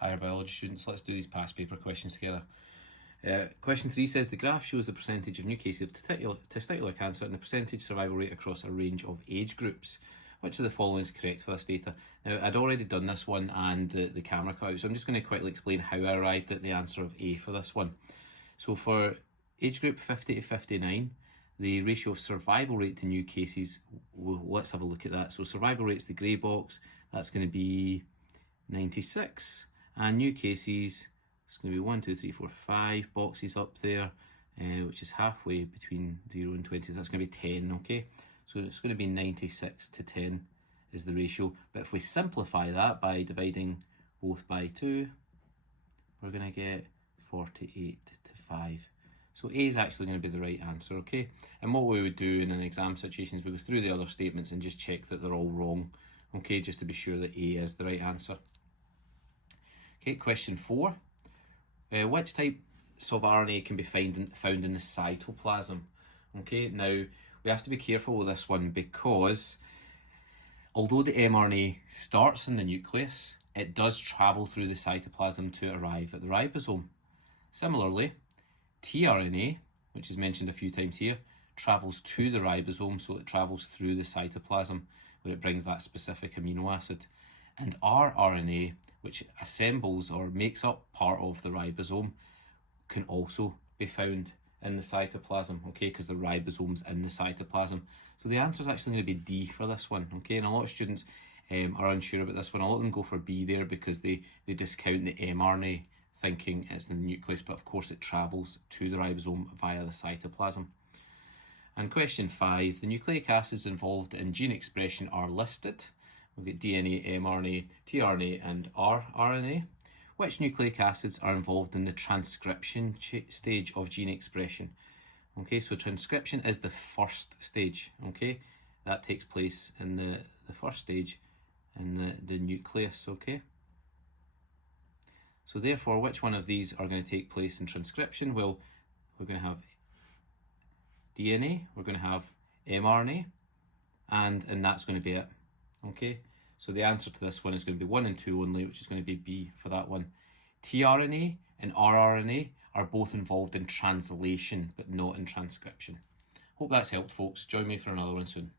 Higher biology students, let's do these past paper questions together. Question 3 says the graph shows the percentage of new cases of testicular cancer and the percentage survival rate across a range of age groups. Which of the following is correct for this data? Now, I'd already done this one and the camera cut out, so I'm just going to quickly explain how I arrived at the answer of A for this one. So for age group 50 to 59, the ratio of survival rate to new cases, let's have a look at that. So survival rate's the grey box, that's going to be 96. And new cases, it's going to be 1, 2, 3, 4, 5 boxes up there, which is halfway between 0 and 20. That's going to be 10, okay? So it's going to be 96 to 10 is the ratio. But if we simplify that by dividing both by 2, we're going to get 48 to 5. So A is actually going to be the right answer, okay? And what we would do in an exam situation is we go through the other statements and just check that they're all wrong, okay? Just to be sure that A is the right answer. Okay, question 4. Which types of RNA can be found in the cytoplasm? Okay, now we have to be careful with this one because although the mRNA starts in the nucleus, it does travel through the cytoplasm to arrive at the ribosome. Similarly, tRNA, which is mentioned a few times here, travels to the ribosome, so it travels through the cytoplasm where it brings that specific amino acid. And rRNA, which assembles or makes up part of the ribosome, can also be found in the cytoplasm, okay, because the ribosome's in the cytoplasm. So the answer is actually going to be D for this one, okay, and a lot of students are unsure about this one. A lot of them go for B there because they discount the mRNA, thinking it's in the nucleus, but of course it travels to the ribosome via the cytoplasm. And question 5, the nucleic acids involved in gene expression are listed. We've got DNA, mRNA, tRNA and rRNA. Which nucleic acids are involved in the transcription stage of gene expression? Okay, so transcription is the first stage, okay? That takes place in the first stage in the nucleus, okay? So therefore, which one of these are going to take place in transcription? Well, we're going to have DNA, we're going to have mRNA, and that's going to be it, okay? So the answer to this one is going to be 1 and 2 only, which is going to be B for that one. tRNA and rRNA are both involved in translation, but not in transcription. Hope that's helped, folks. Join me for another one soon.